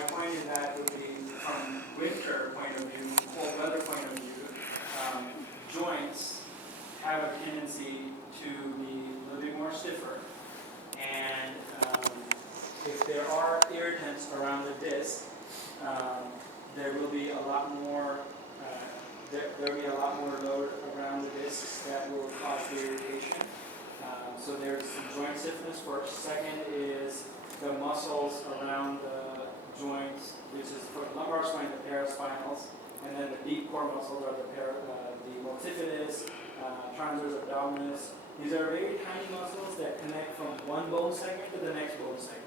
my point in that would be from winter point of view, cold weather point of view, joints have a tendency to be a little bit more stiffer. And if there are irritants around the disc, there will be a lot more load around the discs that will cause the irritation. So there's some joint stiffness first. Second is the muscles around the joints, which is for the lumbar spine, the paraspinals, and then the deep core muscles are the multifidus, transverse abdominis. These are very tiny muscles that connect from one bone segment to the next bone segment.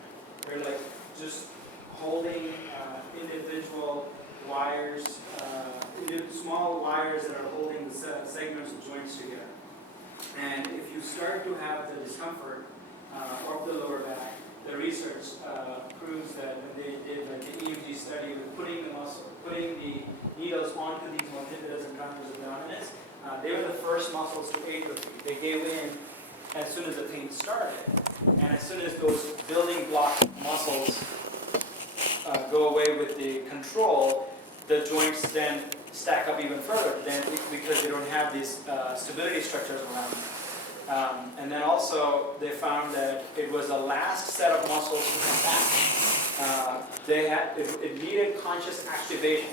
They're like just holding individual wires, small wires that are holding the segments of joints together. And if you start to have the discomfort of the lower back, the research proves that when they did like an EMG study with putting the needles onto these multifidus and transverse abdominis, they were the first muscles to atrophy. They gave in as soon as the pain started, and as soon as those building block muscles go away with the control, the joints then stack up even further because they don't have these stability structures around them. And then also they found that it was the last set of muscles to come back. It needed conscious activation.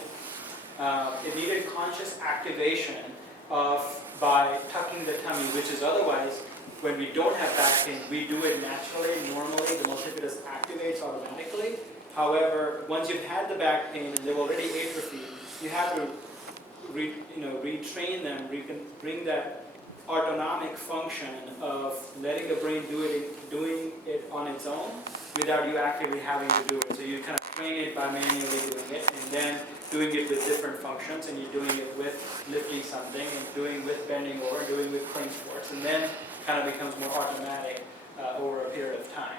It needed conscious activation by tucking the tummy, which is otherwise, when we don't have back pain, we do it naturally, normally, the multifidus activates automatically. However, once you've had the back pain and they've already atrophied, you have to retrain them, bring that autonomic function of letting the brain doing it on its own without you actively having to do it. So you kind of train it by manually doing it, and then doing it with different functions, and you're doing it with lifting something, and doing with bending over, doing with crane sports, and then kind of becomes more automatic over a period of time.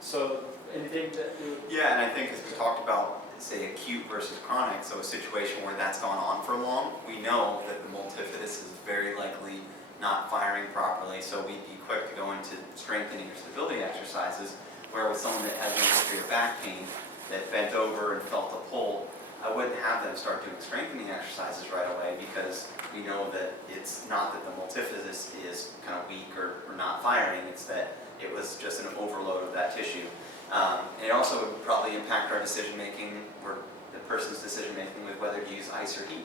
So anything that you... Yeah, and I think as we talked about, say, acute versus chronic, so a situation where that's gone on for long, we know that the multifidus is very likely not firing properly, so we'd be quick to go into strengthening or stability exercises, where with someone that has no history of back pain, that bent over and felt a pull, I wouldn't have them start doing strengthening exercises right away, because we know that it's not that the multifidus is kind of weak or not firing, it's that it was just an overload of that tissue. And it also would probably impact our decision making, or the person's decision making, with whether to use ice or heat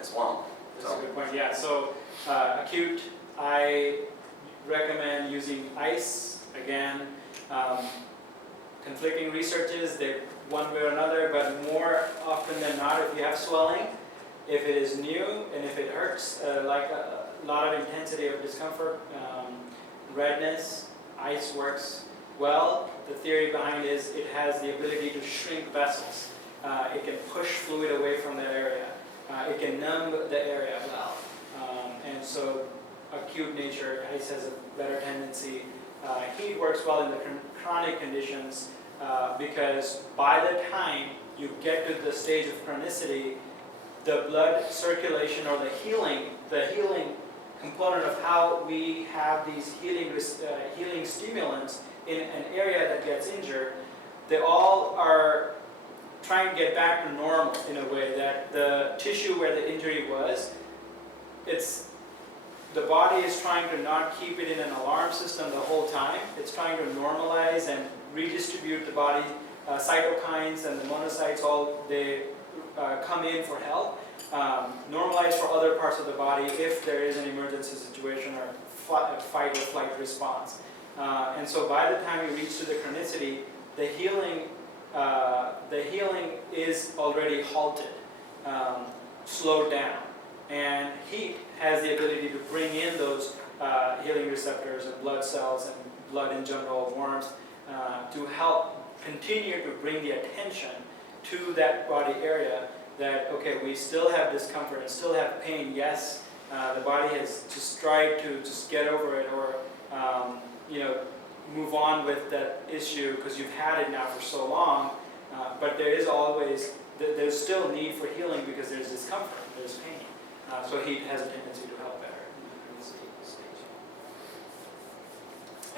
as well. That's a good point. Yeah. So acute, I recommend using ice. Again, conflicting researches, they one way or another, but more often than not, if you have swelling, if it is new and if it hurts, like a lot of intensity of discomfort, redness, ice works well. The theory behind is it has the ability to shrink vessels. It can push fluid away from that area. It can numb the area well. And so acute nature, ice has a better tendency. Heat works well in the chronic conditions because by the time you get to the stage of chronicity, the blood circulation or the healing component of how we have these healing stimulants in an area that gets injured, they all are trying to get back to normal in a way that the tissue where the injury was, the body is trying to not keep it in an alarm system the whole time. It's trying to normalize and redistribute the body. Cytokines and the monocytes, they come in for help. Normalize for other parts of the body if there is an emergency situation or fight or flight response. And so by the time you reach to the chronicity, the healing is already halted, slowed down. And heat has the ability to bring in those healing receptors and blood cells and blood in general, warmth, to help continue to bring the attention to that body area that, okay, we still have discomfort and still have pain. Yes, the body has just tried to just get over it or move on with that issue because you've had it now for so long, but there's still need for healing because there's discomfort, there's pain. So heat has a tendency to help better in this stage.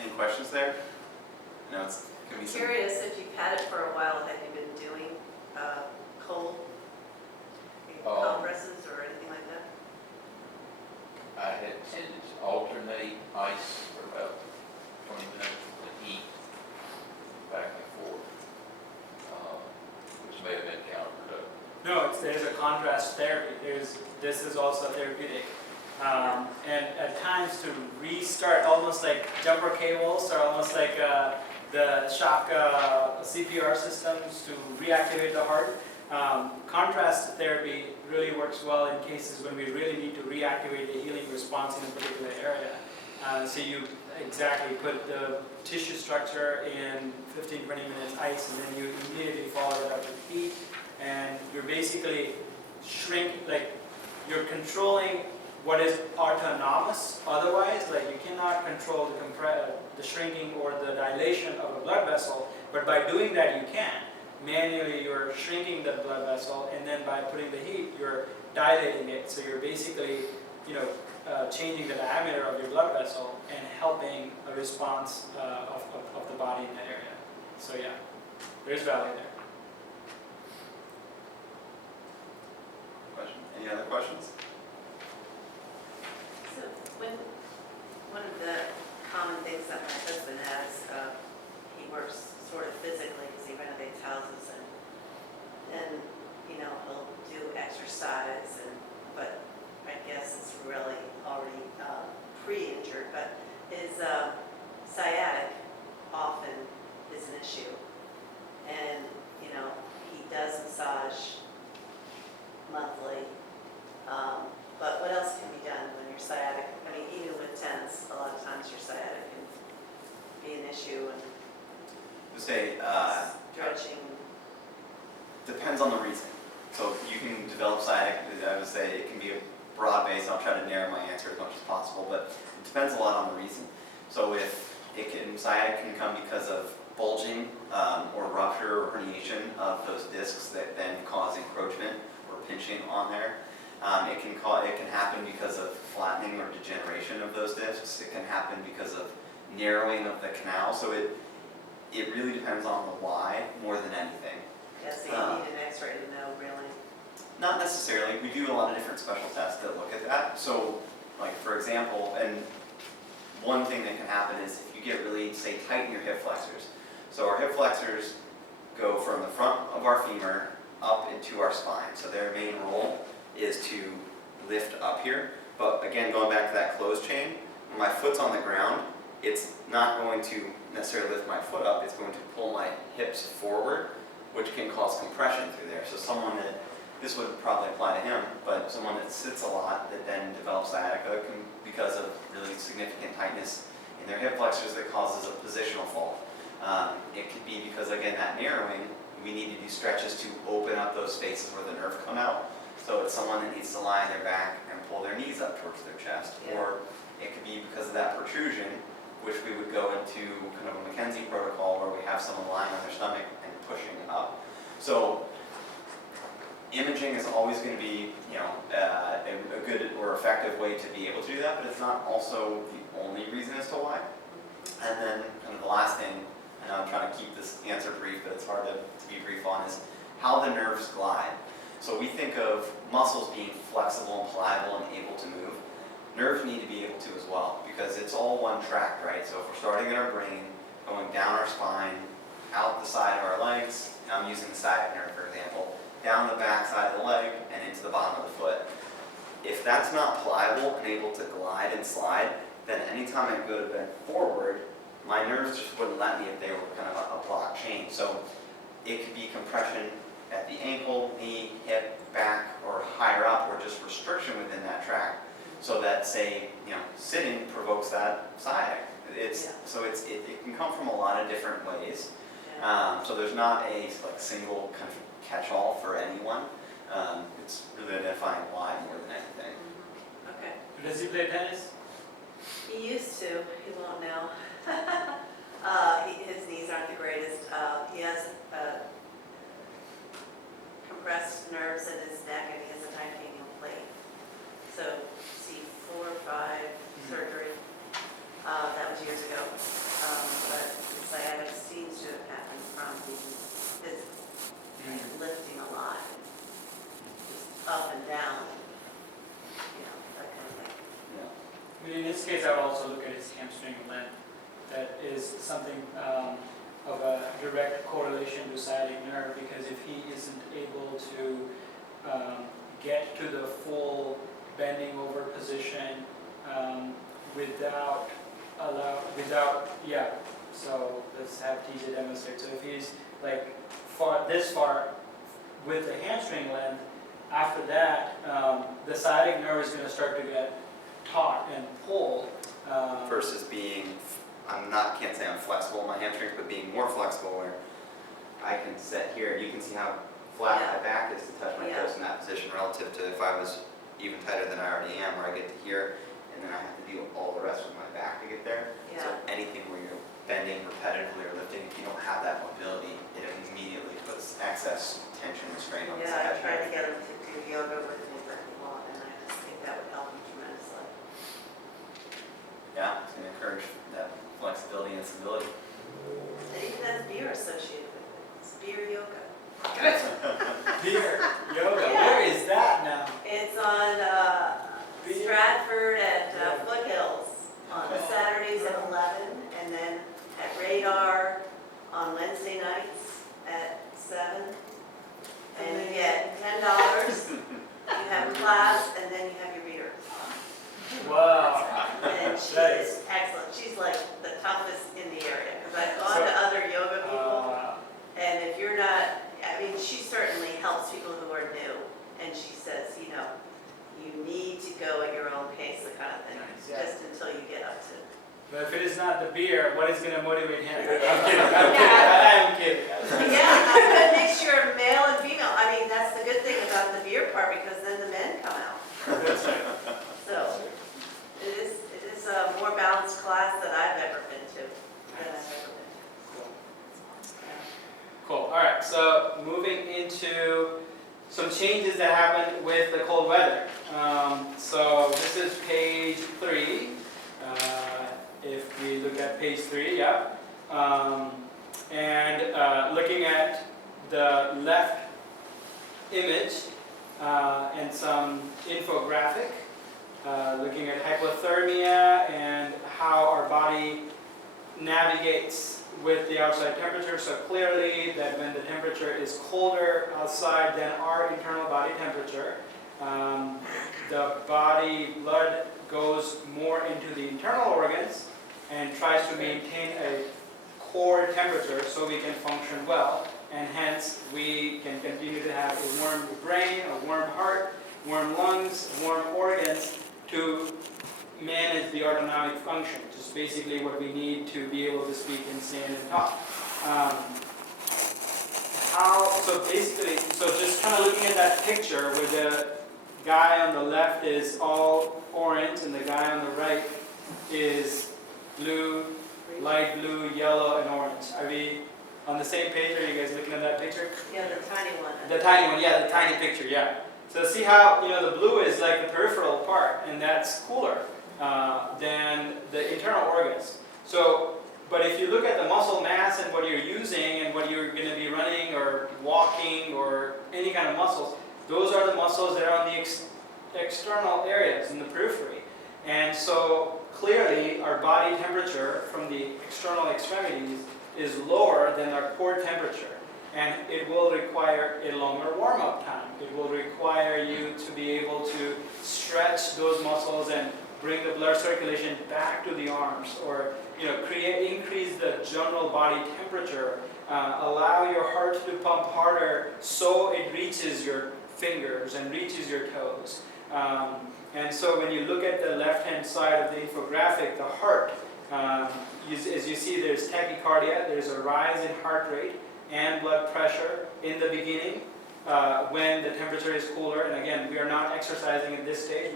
Any questions there? You know, it's gonna be some. Curious, if you've had it for a while, have you been doing cold compresses or anything like that? I had tended to alternate ice for about 20 minutes with the heat back and forth, which may have been counterproductive. No, there's a contrast therapy. This is also therapeutic. And at times to restart, almost like jumper cables or almost like the shock CPR systems to reactivate the heart. Contrast therapy really works well in cases when we really need to reactivate the healing response in a particular area. So you exactly put the tissue structure in 15-20 minutes ice, and then you immediately follow it up with heat, and you're basically you're controlling what is autonomous otherwise. Like you cannot control the shrinking or the dilation of a blood vessel, but by doing that you can. Manually you're shrinking the blood vessel, and then by putting the heat you're dilating it. So you're basically, changing the diameter of your blood vessel and helping a response of the body in that area. So yeah, there's value there. Question? Any other questions? So one of the common things that my husband has, he works sort of physically because he renovates houses, and he'll do exercise, but I guess it's really already pre-injured, but his sciatic often is an issue. And, he does massage monthly, but what else can be done when you're sciatic? I mean, even with tennis, a lot of times your sciatic can be an issue, and Say, stretching. depends on the reason. So you can develop sciatic, I would say it can be a broad base. I'll try to narrow my answer as much as possible, but it depends a lot on the reason. So if sciatic can come because of bulging or rupture or herniation of those discs that then cause encroachment or pinching on there. It can happen because of flattening or degeneration of those discs. It can happen because of narrowing of the canal. So it really depends on the why more than anything. Yes, so you need an x-ray to know, really. Not necessarily. We do a lot of different special tests that look at that. So, like for example, and one thing that can happen is if you get really, say, tight in your hip flexors. So our hip flexors go from the front of our femur up into our spine. So their main role is to lift up here. But again, going back to that closed chain, when my foot's on the ground, it's not going to necessarily lift my foot up, it's going to pull my hips forward, which can cause compression through there. So someone that, this would probably apply to him, but someone that sits a lot that then develops sciatica because of really significant tightness in their hip flexors that causes a positional fall. It could be because, again, that narrowing, we need to do stretches to open up those spaces where the nerve come out. So it's someone that needs to lie on their back and pull their knees up towards their chest. Yeah. Or it could be because of that protrusion, which we would go into kind of a McKenzie protocol where we have someone lying on their stomach and pushing up. So imaging is always going to be, a good or effective way to be able to do that, but it's not also the only reason as to why. And then kind of the last thing, I know I'm trying to keep this answer brief, but it's hard to be brief on, is how the nerves glide. So we think of muscles being flexible and pliable and able to move. Nerves need to be able to as well, because it's all one track, right? So if we're starting in our brain, going down our spine, out the side of our legs, and I'm using the sciatic nerve for example, down the back side of the leg and into the bottom of the foot. If that's not pliable and able to glide and slide, then anytime I go to bend forward, my nerves just wouldn't let me if they were kind of a block chain. So it could be compression at the ankle, knee, hip, back, or higher up, or just restriction within that track. So that, say, sitting provokes that sciatic. So it can come from a lot of different ways. So there's not a single kind of catch-all for anyone. It's really identifying why more than anything. Okay. Does he play tennis? He used to, he won't now. His knees aren't the greatest. He has compressed nerves in his neck, and he has a titanium plate. So, C4 or 5 surgery. That was years ago. But his sciatic's hamstring length. That is something of a direct correlation to sciatic nerve, because if he isn't able to get to the full bending over position without, so let's have TJ demonstrate. So if he's like this far with the hamstring length, after that, the sciatic nerve is going to start to get taut and pull. Versus being, can't say I'm flexible in my hamstrings, but being more flexible where I can sit here, you can see how flat my back is to touch my toes in that position relative to if I was even tighter than I already am, where I get to here, and then I have to deal with all the rest with my back to get there. So anything where you're bending repetitively or lifting, if you don't have that mobility, it immediately puts excess tension and strain on the Yeah, I sciatic tried to nerve. get him to do yoga with me for a while, and I just think that would help him tremendously. Yeah, it's going to encourage that flexibility and stability. It even has beer associated with it. It's beer yoga. Beer yoga, Yeah. where is that now? It's on Beer. Stratford at Foothills on Saturdays at 11, and then at Radar on Wednesday nights at 7. And you get $10, you have class, and then you have your beer. Wow. And she That is excellent. She's like the toughest in the area, because I've gone to other yoga people, and if you're not, I mean, she certainly helps people who are new, and she says, you know, you need to go at your own pace, the kind of thing, just until you get up to. But if it is not the beer, what is going to motivate him? I'm kidding. Yeah, a good mixture of male and female. I mean, that's the good thing about the beer part, because then the men come out. That's right. So it is a more balanced class than I've ever been to. Cool. All right, so moving into some changes that happened with the cold weather. So this is page 3. If we look at page 3, and looking at the left image and some infographic, looking at hypothermia and how our body navigates with the outside temperature. So clearly that when the temperature is colder outside than our internal body temperature, the body blood goes more into the internal organs and tries to maintain a core temperature so we can function well, and hence we can continue to have a warm brain, a warm heart, warm lungs, warm organs to manage the autonomic function, which is basically what we need to be able to speak and stand and talk. So just kind of looking at that picture where the guy on the left is all orange and the guy on the right is blue, light blue, yellow, and orange. Are we on the same page? Are you guys looking at that picture? Yeah, the tiny one. The tiny one, yeah, the tiny picture, yeah. So see how, the blue is like the peripheral part, and that's cooler than the internal organs. So, but if you look at the muscle mass and what you're using and what you're going to be running or walking or any kind of muscles, those are the muscles that are on the external areas in the periphery. And so clearly our body temperature from the external extremities is lower than our core temperature. And it will require a longer warm-up time. It will require you to be able to stretch those muscles and bring the blood circulation back to the arms, or increase the general body temperature, allow your heart to pump harder so it reaches your fingers and reaches your toes. And so when you look at the left-hand side of the infographic, the heart, as you see, there's tachycardia, there's a rise in heart rate and blood pressure in the beginning when the temperature is cooler. And again, we are not exercising at this stage.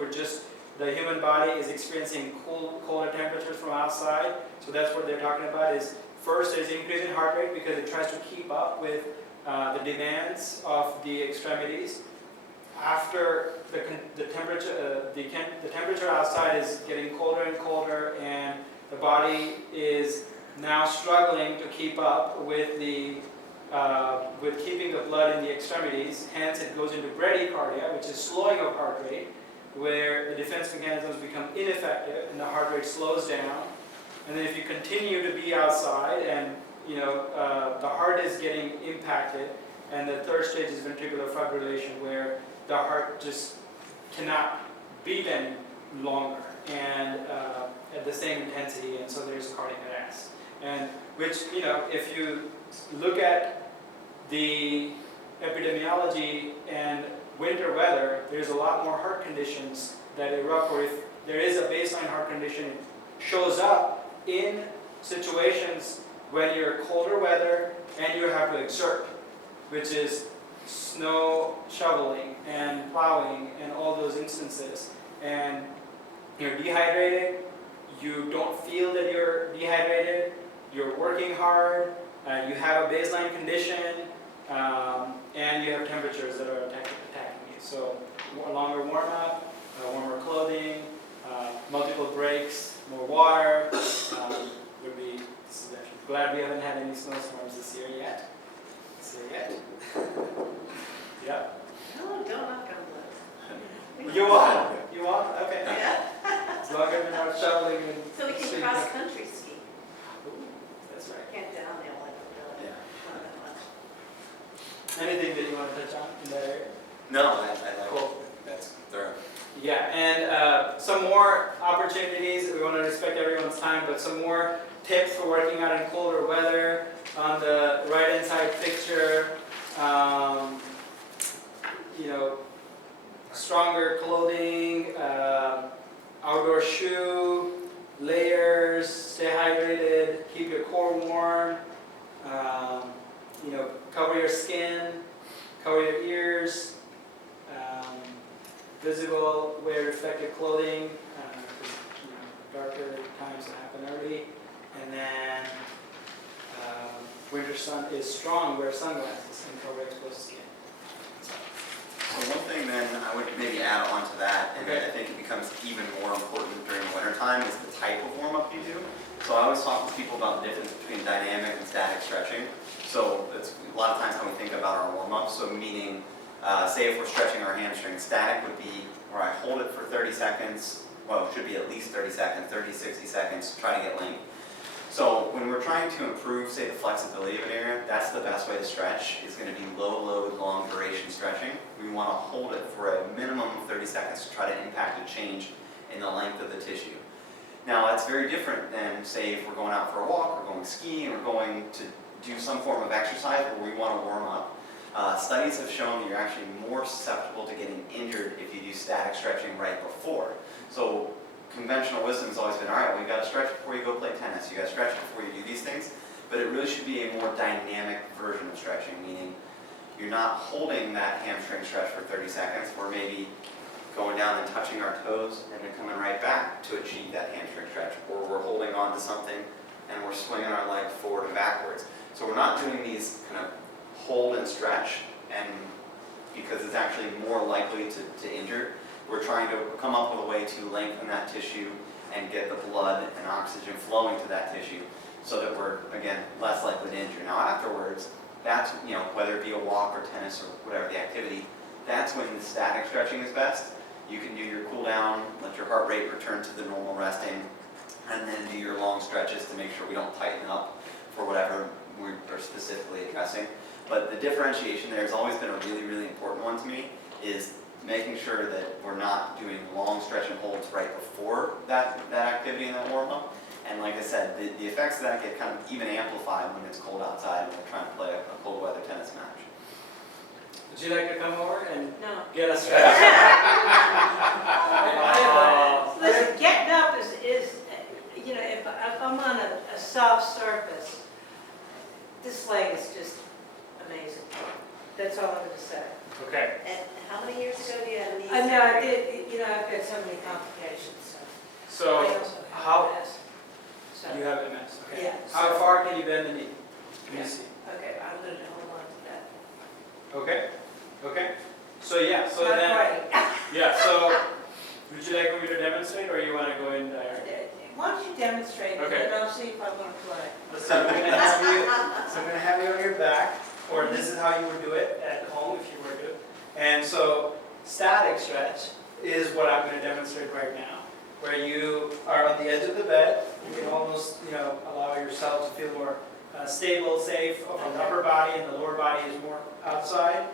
The human body is experiencing colder temperatures from outside. So that's what they're talking about is first there's increase in heart rate because it tries to keep up with the demands of the extremities. After the temperature outside is getting colder and colder, and the body is now struggling to keep up with with keeping the blood in the extremities. Hence, it goes into bradycardia, which is slowing of heart rate, where the defense mechanisms become ineffective and the heart rate slows down. And then if you continue to be outside and, the heart is getting impacted, and the third stage is ventricular fibrillation, where the heart just cannot beat any longer and at the same intensity, and so there's cardiac arrest. And which, if you look at the epidemiology and winter weather, there's a lot more heart conditions that erupt, or if there is a baseline heart condition, it shows up in situations when you're colder weather and you have to exert, which is snow shoveling and plowing and all those instances. And you're dehydrated, you don't feel that you're dehydrated, you're working hard, you have a baseline condition, and you have temperatures that are attacking you. So a longer warm-up, warmer clothing, multiple breaks, more water would be suggestion. Glad we haven't had any snowstorms this year yet. Yeah. No, don't knock on wood. You want? Okay. Yeah, As long as we're not shoveling and... so we can cross-country ski. Ooh, that's right. Can't down there like a really, Yeah. not that much. Anything that you want to touch on in that area? No, I like, Cool. that's thorough. Yeah, and some more opportunities. We want to respect everyone's time, but some more tips for working out in colder weather. On the right-hand side picture, stronger clothing, outdoor shoe, layers, stay hydrated, keep your core warm, cover your skin, cover your ears, visible, wear reflective clothing, darker times happen early, and then winter sun is strong, wear sunglasses and cover exposed skin. So one thing then I would maybe add on to that, and Okay. I think it becomes even more important during the winter time, is the type of warm-up you do. So I always talk to people about the difference between dynamic and static stretching. So it's a lot of times how we think about our warm-up. So meaning, say if we're stretching our hamstring, static would be where I hold it for 30 seconds, well, it should be at least 30 seconds, 30, 60 seconds, try to get length. So when we're trying to improve, say, the flexibility of an area, that's the best way to stretch, is going to be low load, long duration stretching. We want to hold it for a minimum of 30 seconds to try to impact a change in the length of the tissue. Now that's very different than, say, if we're going out for a walk, or going skiing, or going to do some form of exercise where we want to warm up. Studies have shown that you're actually more susceptible to getting injured if you do static stretching right before. So conventional wisdom has always been, all right, well, you got to stretch before you go play tennis. You got to stretch before you do these things. But it really should be a more dynamic version of stretching, meaning you're not holding that hamstring stretch for 30 seconds. We're maybe going down and touching our toes and then coming right back to achieve that hamstring stretch. Or we're holding on to something and we're swinging our leg forward and backwards. So we're not doing these kind of hold and stretch, and because it's actually more likely to injure. We're trying to come up with a way to lengthen that tissue and get the blood and oxygen flowing to that tissue so that we're, again, less likely to injure. Now afterwards, that's, whether it be a walk or tennis or whatever the activity, that's when the static stretching is best. You can do your cool down, let your heart rate return to the normal resting, and then do your long stretches to make sure we don't tighten up for whatever we're specifically addressing. But the differentiation there has always been a really, really important one to me, is making sure that we're not doing long stretch and holds right before that activity and that warm-up. And like I said, the effects of that get kind of even amplified when it's cold outside and we're trying to play a cold weather tennis match. Would you like to come over and No. get us stretched? Listen, getting up is if I'm on a soft surface, this leg is just amazing. That's all I'm going to say. Okay. And how many years ago do you have knee I know, I surgery? did, I've got so many complications, so. I So, also how, have MS. So, you have MS, okay. Yeah, How so- far can you bend the knee? Let me Yeah. see. okay, I'm going to hold on to that. Okay. So yeah, so Not then, quite. yeah, so would you like me to demonstrate, or you want to go in there? Why don't you demonstrate it, Okay. and I'll see if I want to play. So I'm gonna have you on your back, or this is how you would do it at home if you were to. And so static stretch is what I'm gonna demonstrate right now. where you are on the edge of the bed. You can almost, allow yourself to feel more stable, safe on the upper body, and the lower body is more outside.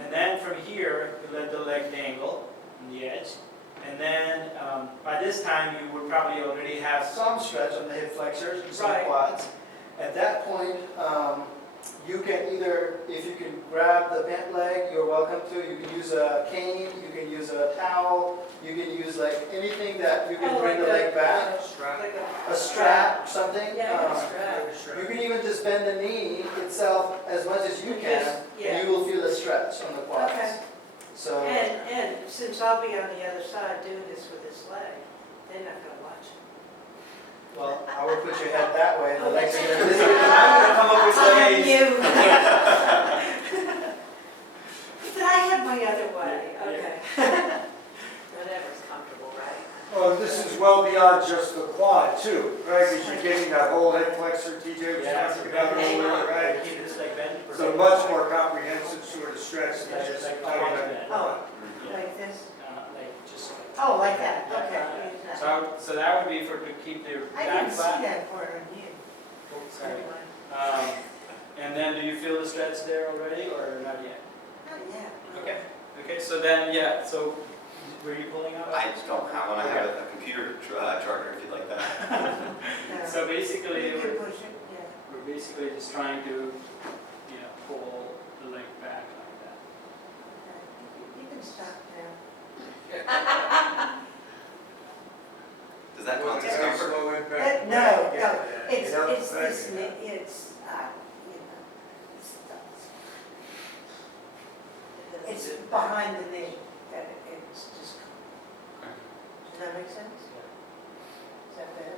And then from here, you let the leg dangle on the edge. And then by this time, you would probably already have some stretch on the hip flexors and some Right. quads. At that point, you can either, if you can grab the bent leg, you're welcome to. You can use a cane, you can use a towel, you can use like anything that you can Oh, bring the leg back. Like A strap, something. Yeah, a strap. You can even just bend the knee itself as much as you can, Yeah. and you will feel a stretch on the quads. Okay. So, And since I'll be on the other side doing this with this leg, they're not gonna watch. well, I would put your head that way, and the Oh, legs are that's gonna, this is, I'm gonna come up with I'm ways. you. But I have my other way, okay. Whatever's comfortable, right? Well, this is well beyond just the quad too, right? Because you're getting that whole head flexor TJ was Yeah, talking about earlier, right? Keep this leg bent. It's a much more comprehensive sort of stretch than Yeah, just like talking quad about. bend. Oh, like this? Like just. Oh, like that, Yeah. okay. So that would be for, to keep the I back didn't see flat. that part on you. Oh, sorry. Never mind. And then do you feel the stretch there already, or not yet? Not yet. Okay, okay, so then, yeah, so were you pulling out? I just don't have one, I have a computer charger if you'd like that. No. So basically, You can push it, yeah. we're basically just trying to, pull the leg back like that. Okay. You can stop now. Does that Well, cause it's discomfort? slow impact. No, no, Yeah. it's You know, this, right, it's, yeah. it's behind the knee, that it's just, does that make sense? Is that better?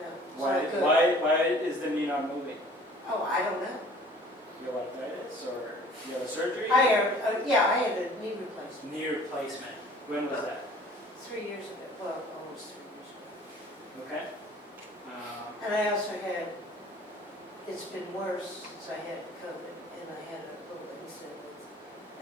No, it's Why, not good. why is the knee not moving? Oh, I don't know. You have arthritis, or you have a surgery? I had a knee replacement Knee replacement, when was that? 3 years ago, well, almost 3 years ago. Okay. And I also had, it's been worse since I had COVID, and I had a little incident with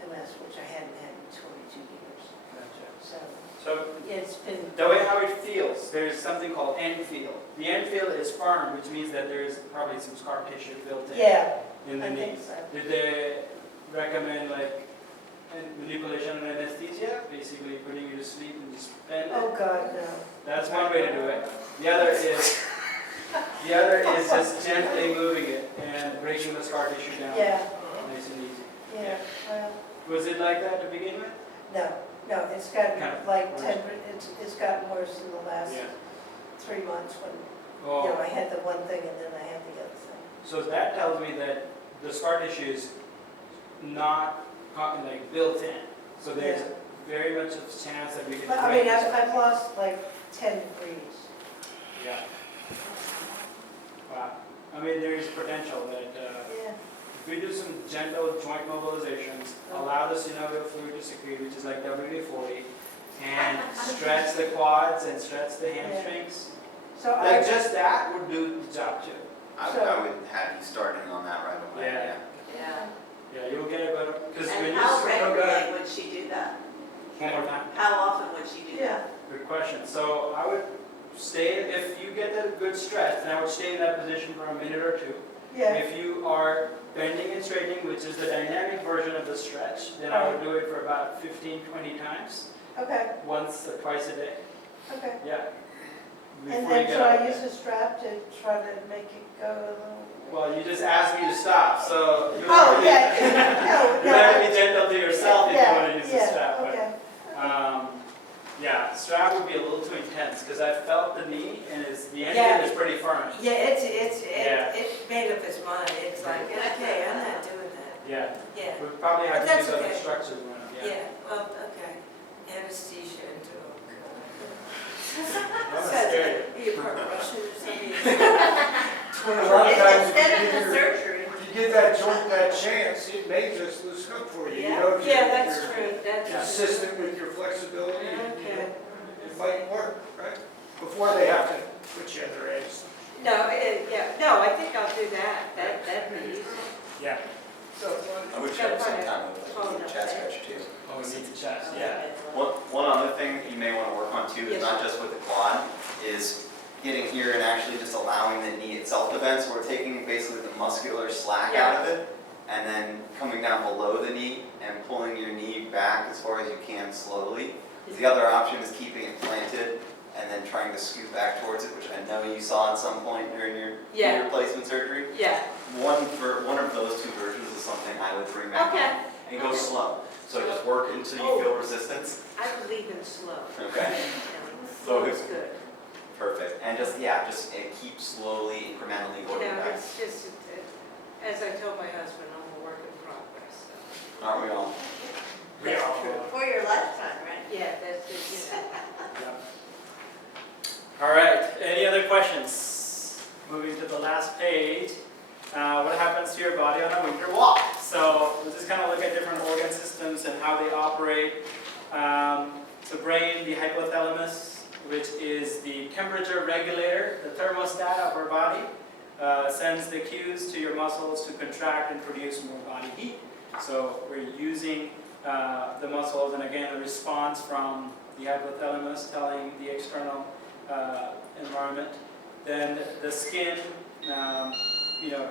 MS, which I hadn't had in 22 years. Gotcha. So So it's been, the way how it feels, there's something called end feel. The end feel is firm, which means that there is probably some scar tissue built in. yeah, In the I knee. think so. Did they recommend like manipulation and anesthesia, basically putting you to sleep and just bend it? Oh, God, no. That's one way to do it. The other is just gently moving it and breaking the scar tissue down. Yeah, Nice and easy. yeah, well, Was it like that to begin with? no, it's gotten Kind of like worse. 10, it's gotten worse in the last 3 months when, Oh, I had the one thing and then I had the other thing. so that tells me that the scar tissue is not like built in. So there's very much a chance that we can. But I mean, break this. I've lost like 10 degrees. Yeah. Wow. I mean, there's potential that Yeah. if we do some gentle joint mobilizations, allow the synovial fluid to secrete, which is like WD-40, and stretch the quads and stretch the hamstrings, So like just that would do the job too. I would have you starting on that right away, Yeah. yeah. Yeah. Yeah, you'll get a better, because when And you how sort of regularly would she do that? one more time. How often would she do that? Good question. So I would stay, if you get a good stretch, then I would stay in that position for a minute or two. Yeah, If you are bending and straightening, which is the dynamic version of the stretch, then I would do it for about 15, 20 times, okay, once or twice a day. okay. Yeah. And Before you then get should out I of use bed. a strap to try to make it go a little? Well, you just asked me to stop, so you Oh, have to yeah, be, no, you have to be gentle to yourself if you want to use the strap. Yeah, but, okay. Yeah, strap would be a little too intense, because I felt the knee, and the end Yeah. is pretty firm. Yeah, Yeah. it made up its mind, it's like, okay, I'm not doing that. Yeah, Yeah, we probably have But to that's use other okay. structures around, yeah. yeah, well, okay. Anesthesia and talk. That was scary. You put Russian or something? A lot of times, Instead of the if surgery. you give that joint that chance, it may just loosen up for you. You know, if Yeah, you're- that's you're true, that's true. consistent with your flexibility, Okay. it might work, right? Before they have to put you in their eggs. No, no, I think I'll do that, that'd be easy. Yeah. So, I would show sometime with Oh, like no. a chest stretch too. Oh, we need the chest, yeah. One other thing that you may want to work on too, Yes. is not just with the quad, is getting here and actually just allowing the knee itself to bend. So we're taking basically the muscular slack out of it, and then coming down below the knee and pulling your knee back as far as you can slowly. The other option is keeping it planted and then trying to scoot back towards it, which I know you saw at some point during your knee replacement surgery. Yeah, One of those two versions is something I would bring back okay. and go slow. So just work until you feel resistance. I believe in slow. Okay. Slow is good. Perfect. And just keep slowly, incrementally You working know, back. it's just, as I told my husband, I'm a work in progress, so. Aren't we all? We That's all- true. For your lifetime, right? Yeah, that's it, you know. All right, any other questions? Moving to the last page. What happens to your body on a winter walk? So we'll just kind of look at different organ systems and how they operate. The brain, the hypothalamus, which is the temperature regulator, the thermostat of our body, sends the cues to your muscles to contract and produce more body heat. So we're using the muscles, and again, a response from the hypothalamus telling the external environment. Then the skin,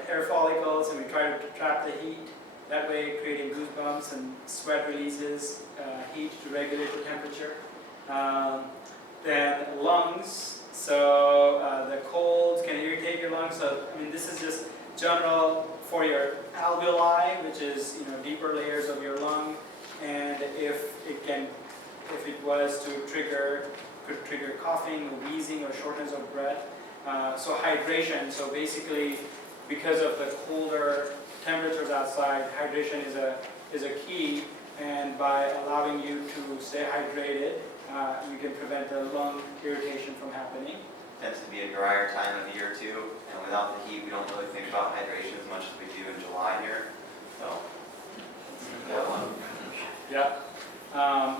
hair follicles, and we try to trap the heat. That way, creating goosebumps and sweat releases heat to regulate the temperature. Then lungs, so the cold can irritate your lungs. So this is just general for your alveoli, which is deeper layers of your lung, and if it was to could trigger coughing, wheezing, or shortness of breath. So hydration. So basically, because of the colder temperatures outside, hydration is a key, and by allowing you to stay hydrated, you can prevent the lung irritation from happening. Tends to be a drier time of year too, and without the heat, we don't really think about hydration as much as we do in July here. So, that one. Yeah.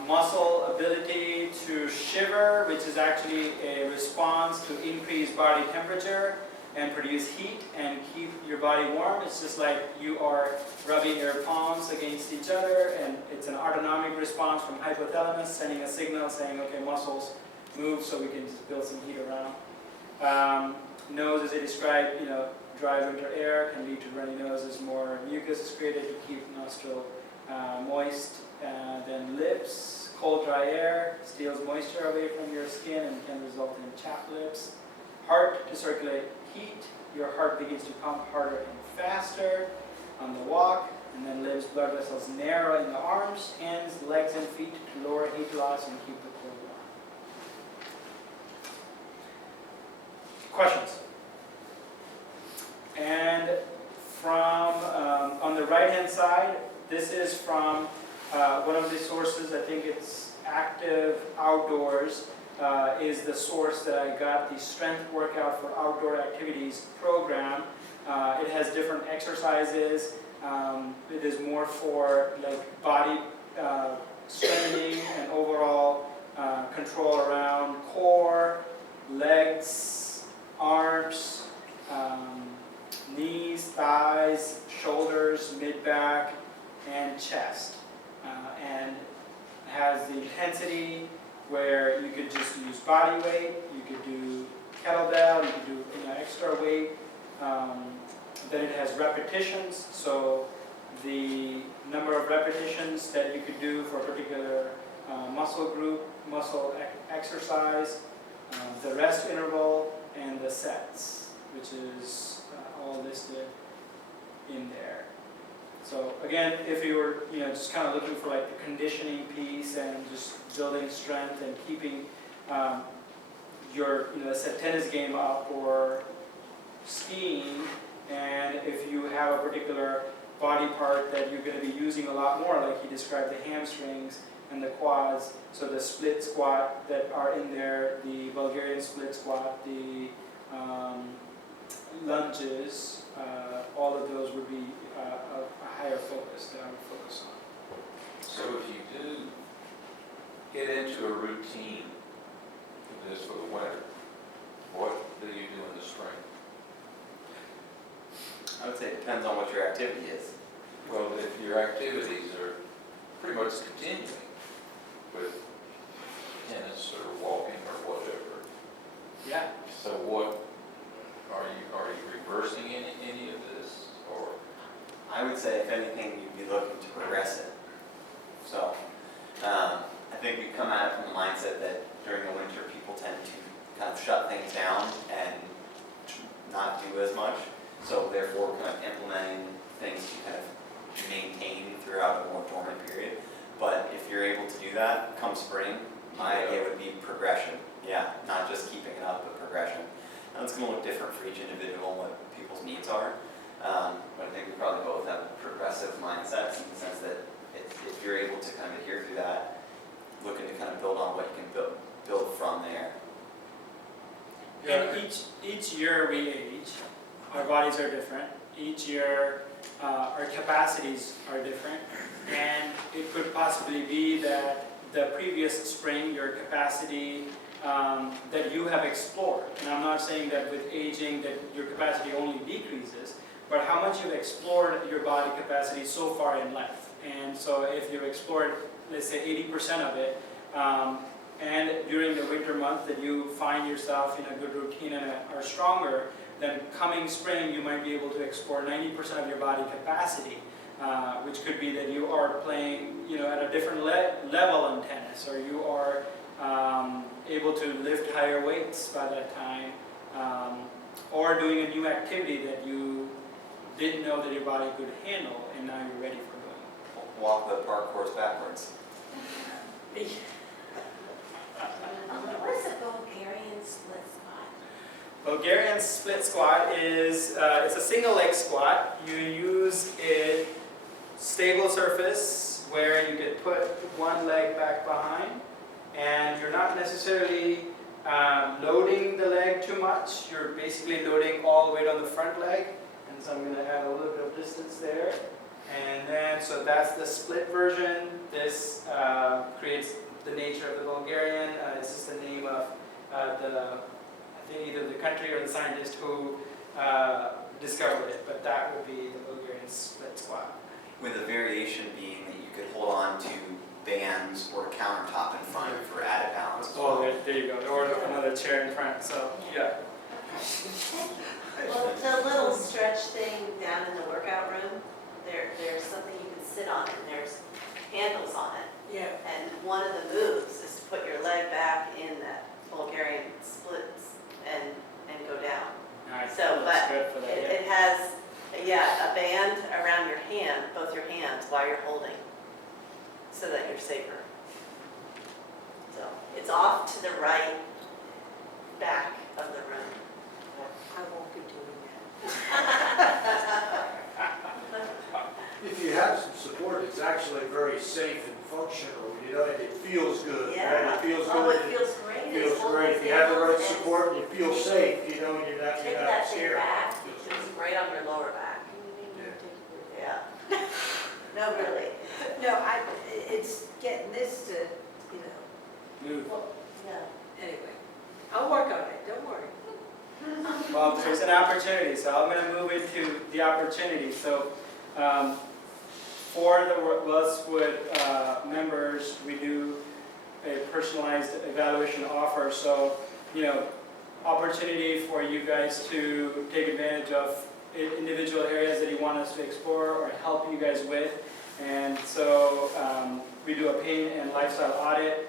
Muscle ability to shiver, which is actually a response to increased body temperature and produce heat and keep your body warm. It's just like you are rubbing your palms against each other, and it's an autonomic response from hypothalamus sending a signal saying, okay, muscles move so we can just build some heat around. Nose, as I described, dry winter air can lead to runny noses, more mucus is created to keep nostril moist. Then lips, cold dry air steals moisture away from your skin and can result in chapped lips. Heart, to circulate heat, your heart begins to pump harder and faster on the walk. And then limbs, blood vessels narrow in the arms, hands, legs, and feet to lower heat loss and keep the cold warm. Questions? And from on the right hand side, this is from one of the sources. I think it's Active Outdoors is the source that I got the Strength Workout for Outdoor Activities program. It has different exercises. It is more for like body strengthening and overall control around core, legs, arms, knees, thighs, shoulders, mid-back, and chest. And has the intensity where you could just use body weight, you could do kettlebell, you could do extra weight. Then it has repetitions, so the number of repetitions that you could do for a particular muscle group, muscle exercise, the rest interval, and the sets, which is all listed in there. So again, if you were just kind of looking for like the conditioning piece and just building strength and keeping your let's say tennis game up or skiing, and if you have a particular body part that you're going to be using a lot more, like he described the hamstrings and the quads, so the split squat that are in there, the Bulgarian split squat, the lunges, all of those would be a higher focus that I would focus on. So if you do get into a routine, this for the winter, what do you do in the spring? I would say it depends on what your activity is. Well, if your activities are pretty much continuing with tennis or walking or whatever. Yeah. So what, are you reversing any of this, or? I would say if anything, you'd be looking to progress it. So, I think we come at it from the mindset that during the winter, people tend to kind of shut things down and not do as much. So therefore, kind of implementing things to kind of maintain throughout a more dormant period. But if you're able to do that, come spring, my idea would be progression. Yeah, not just keeping it up, but progression. And it's going to look different for each individual, what people's needs are. But I think we probably both have progressive mindsets in the sense that if you're able to kind of adhere through that, looking to kind of build on what you can build from there. And each year we age, our bodies are different. Each year our capacities are different. And it could possibly be that the previous spring, your capacity that you have explored, and I'm not saying that with aging that your capacity only decreases, but how much you've explored your body capacity so far in life. And so if you've explored, let's say 80% of it, and during the winter month that you find yourself in a good routine and are stronger, then coming spring you might be able to explore 90% of your body capacity, which could be that you are playing, at a different level in tennis, or you are able to lift higher weights by that time, or doing a new activity that you didn't know that your body could handle, and now you're ready for doing. Walk the park course backwards. What is a Bulgarian split squat? Bulgarian split squat is it's a single leg squat. You use a stable surface where you can put one leg back behind, and you're not necessarily loading the leg too much. You're basically loading all the weight on the front leg, and so I'm going to add a little bit of distance there. And then, so that's the split version. This creates the nature of the Bulgarian. It's just the name of I think either the country or the scientist who discovered it, but that would be the Bulgarian split squat. With a variation being that you could hold on to bands or a countertop in front for added balance as well. Oh, there you go. Or another chair in front, so, yeah. Well, the little stretch thing down in the workout room, there's something you can sit on, and there's handles on it. Yeah. And one of the moves is to put your leg back in that Bulgarian splits and go down. Nice. So, That's but good for that, yeah. It has, a band around your hand, both your hands, while you're holding, so that you're safer. So, it's off to the right back of the room. I won't be doing that. If you have some support, it's actually very safe and functional, and it feels good, right? Yeah. It feels Oh, good. it feels great. It feels It's holding great. If you have the right stable, and support and you feel safe, and you're Take not that thing scared. back, it's right on your lower back. Yeah. No, really. No, it's getting this to, Move. Well, yeah. anyway. I'll work on it, don't worry. Well, there's an opportunity, so I'm going to move into the opportunity. So, for the Westwood members, we do a personalized evaluation offer. So, opportunity for you guys to take advantage of individual areas that you want us to explore or help you guys with. And so we do a pain and lifestyle audit,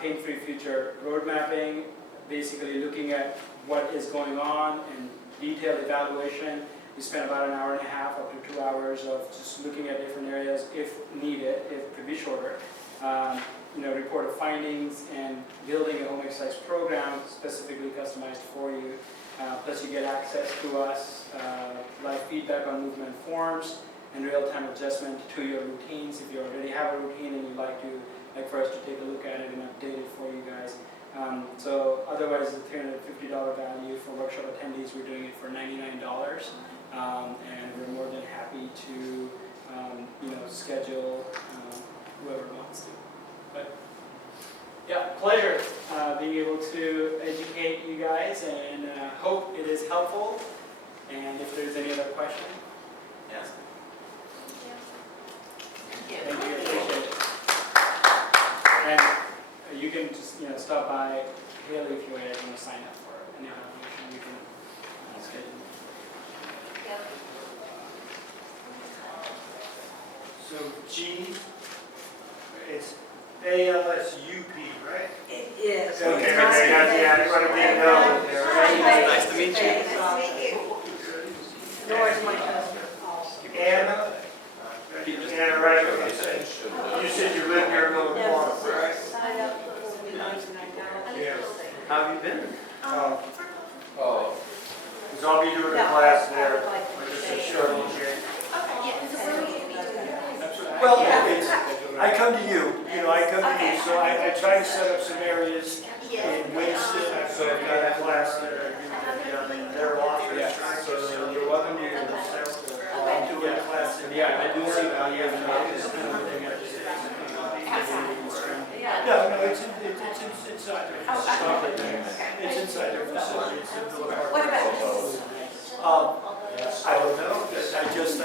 pain-free future road mapping, basically looking at what is going on and detailed evaluation. We spend about an hour and a half up to 2 hours of just looking at different areas if needed, it could be shorter. Report of findings and building a home exercise program specifically customized for you. Plus you get access to us, live feedback on movement forms, and real-time adjustment to your routines. If you already have a routine and you'd like for us to take a look at it and update it for you guys. So otherwise, the $350 value for workshop attendees, we're doing it for $99. And we're more than happy to, schedule whoever wants to. But yeah, pleasure being able to educate you guys, and hope it is helpful. And if there's any other question, Yes. Thank you. thank you, appreciate it. And you can just, stop by Haley if you guys want to sign up for any application, you can schedule. So G, it's ALSUP, right? It is. Okay, yeah, I want to be known there. Nice to meet you. Nora's my cousin. Anna? Anna, right, okay. You said you live near Miller Park, right? Sign up for the $99. Yeah. How have you been? Oh, Oh, because I'll be doing a No, class I there. would like to Like I stay. said, Cheryl, Jane. Absolutely. Well, it's, I come to you, I come to you, so I try to set up some areas in Winston, so I've got a class there, their office. So you're welcome to I'm doing a class in. Yeah, I do see value in that. It's kind of looking at this. No, it's inside their facility. It's inside their facility, it's in Miller Park. What about I don't know, I just,